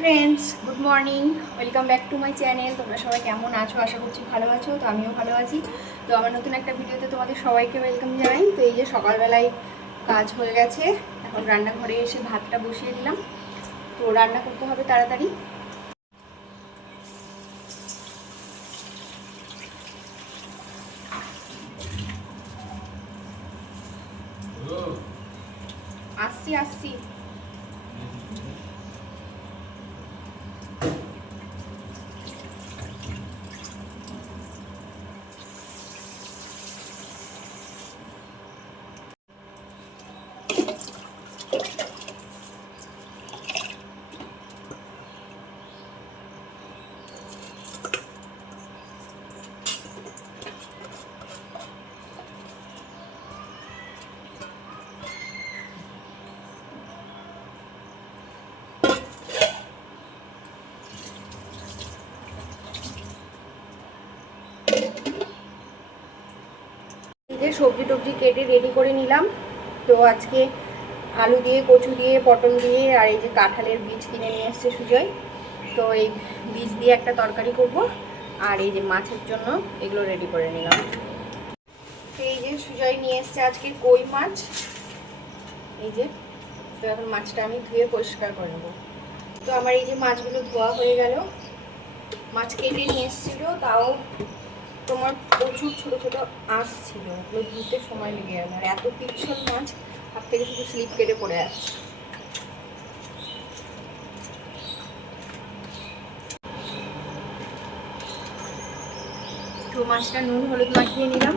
Friends good morning welcome back to my channel তোমরা সবাই কেমন আছো? আশা করছি ভালো আছো, তো আমিও ভালো আছি। তো আমার নতুন একটা ভিডিওতে তোমাদের সবাইকে ওয়েলকাম জানাই। তো এই যে সকালবেলায় কাজ হয়ে গেছে, এখন রান্নাঘরে এসে ভাতটা বসিয়ে দিলাম। তো রান্না করতে হবে তাড়াতাড়ি। আসছি আসছি। যে সবজি টবজি কেটে রেডি করে নিলাম। তো আজকে আলু দিয়ে, কচু দিয়ে, পটল দিয়ে আর এই যে কাঁঠালের বীজ কিনে নিয়ে এসছে সুজয়। তো এই বীজ দিয়ে একটা তরকারি করব আর এই যে মাছের জন্য এগুলো রেডি করে নিলাম। এই যে সুজয় নিয়ে এসছে আজকে কই মাছ। এই যে, তো এখন মাছটা আমি ধুয়ে পরিষ্কার করে নেব। তো আমার এই যে মাছগুলো ধোয়া হয়ে গেল। মাছ কেটে নিয়ে এসেছিল, তাও তোমার প্রচুর ছোট ছোট আঁশ ছিল। ওগুলো ধুতে সময় লেগে গেল। আর এত পিছন মাছ, হাত থেকে শুধু স্লিপ কেটে পড়ে আসছে তো মাছটা নুন, হলুদ মাখিয়ে নিলাম।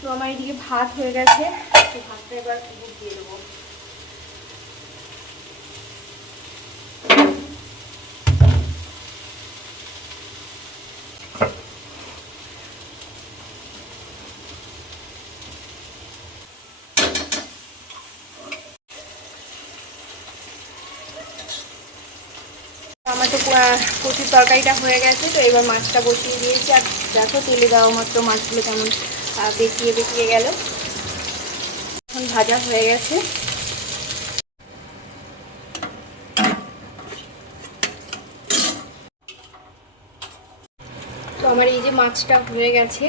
তো আমার এদিকে ভাত হয়ে গেছে, তো ভাতটা এবার দিয়ে দেবো। আমার তো কচুর তরকারিটা হয়ে গেছে, তো এবার মাছটা বসিয়ে দিয়েছি। আর দেখো, তেলে দেওয়া মাত্র মাছগুলো কেমন বেঁকিয়ে বেঁকিয়ে গেল। এখন ভাজা হয়ে গেছে। তো আমার এই যে মাছটা হয়ে গেছে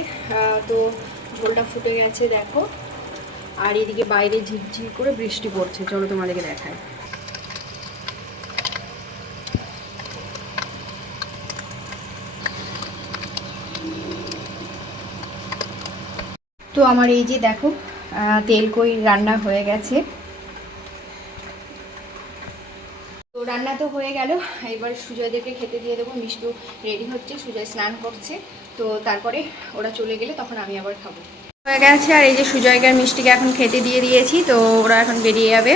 তো ঝোলটা ফুটে গেছে, দেখো। আর এদিকে বাইরে ঝিরঝির করে বৃষ্টি পড়ছে, চলো তোমাদেরকে দেখায় তো আমার এই যে দেখো তেল কই রান্না হয়ে গেছে। তো রান্না তো হয়ে গেল, এবার সুজয়দেরকে খেতে দিয়ে দেবো, মিষ্টি রেডি হচ্ছে, সুজয় স্নান করছে। তো তারপরে ওরা চলে গেলে তখন আমি আবার খাব। হয়ে গেছে, আর এই যে সুজয়কে মিষ্টিকে এখন খেতে দিয়ে দিয়েছি, তো ওরা এখন বেরিয়ে যাবে।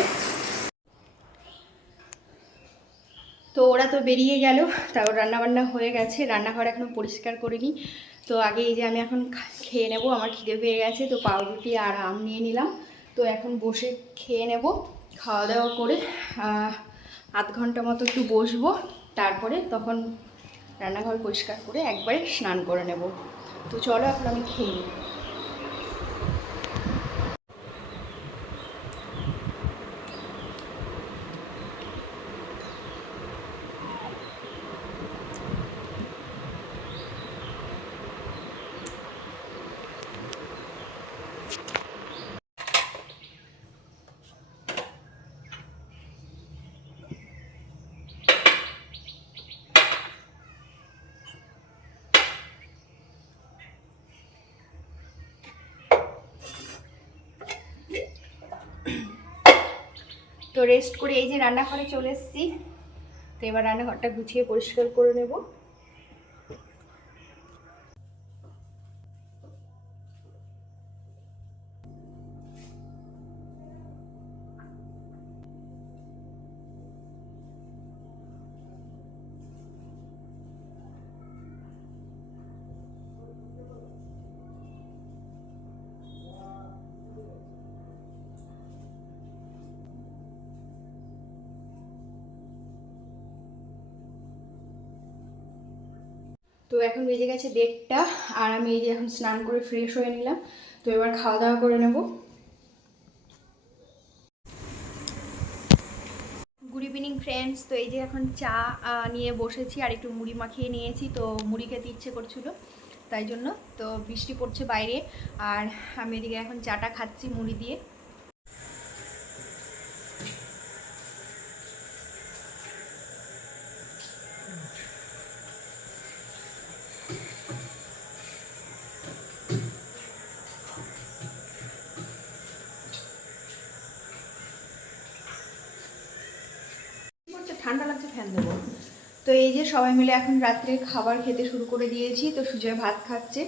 তো ওরা তো বেরিয়ে গেল, তারপর রান্নাবান্না হয়ে গেছে, রান্নাঘর এখনও পরিষ্কার করিনি। তো আগে এই যে আমি এখন খেয়ে নেব, আমার খিদে পেয়ে গেছে, তো পাউরুটি আর আম নিয়ে নিলাম। তো এখন বসে খেয়ে নেব খাওয়া দাওয়া করে আধ ঘণ্টা মতো একটু বসবো, তারপরে তখন রান্নাঘর পরিষ্কার করে একবারে স্নান করে নেব। তো চলো এখন আমি খেয়ে নিই। তো রেস্ট করে এই যে রান্নাঘরে চলে এসেছি। তো এবার রান্নাঘরটা গুছিয়ে পরিষ্কার করে নেব। তো এখন বেজে গেছে দেড়টা, আর আমি এই যে এখন স্নান করে ফ্রেশ হয়ে নিলাম। তো এবার খাওয়া দাওয়া করে নেব। গুড ইভিনিং ফ্রেন্ডস তো এই যে এখন চা নিয়ে বসেছি, আর একটু মুড়ি মাখিয়ে নিয়েছি। তো মুড়ি খেতে ইচ্ছে করছিল, তাই জন্য। তো বৃষ্টি পড়ছে বাইরে, আর আমি এদিকে এখন চাটা খাচ্ছি মুড়ি দিয়ে। ঠান্ডা লাগছে, ফ্যান দেবো। তো এই যে সবাই মিলে এখন রাত্রে খাবার খেতে শুরু করে দিয়েছি, তো সুজয় ভাত খাচ্ছে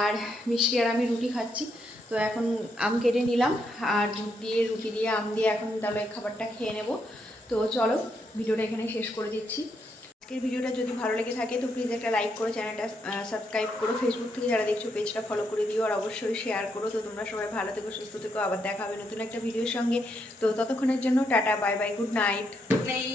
আর মিষ্টি আর আমি রুটি খাচ্ছি। তো এখন আম কেটে নিলাম আর দুধ দিয়ে, রুটি দিয়ে, আম দিয়ে এখন তাহলে খাবারটা খেয়ে নেব। তো চলো, ভিডিওটা এখানে শেষ করে দিচ্ছি। আজকের ভিডিওটা যদি ভালো লেগে থাকে, তো প্লিজ একটা লাইক করো চ্যানেলটা সাবস্ক্রাইব করো। ফেসবুক থেকে যারা দেখছ পেজটা ফলো করে দিও, আর অবশ্যই শেয়ার করো। তো তোমরা সবাই ভালো থেকো, সুস্থ থেকো। আবার দেখা হবে নতুন একটা ভিডিওর সঙ্গে। তো ততক্ষণের জন্য tata bye bye good night নেই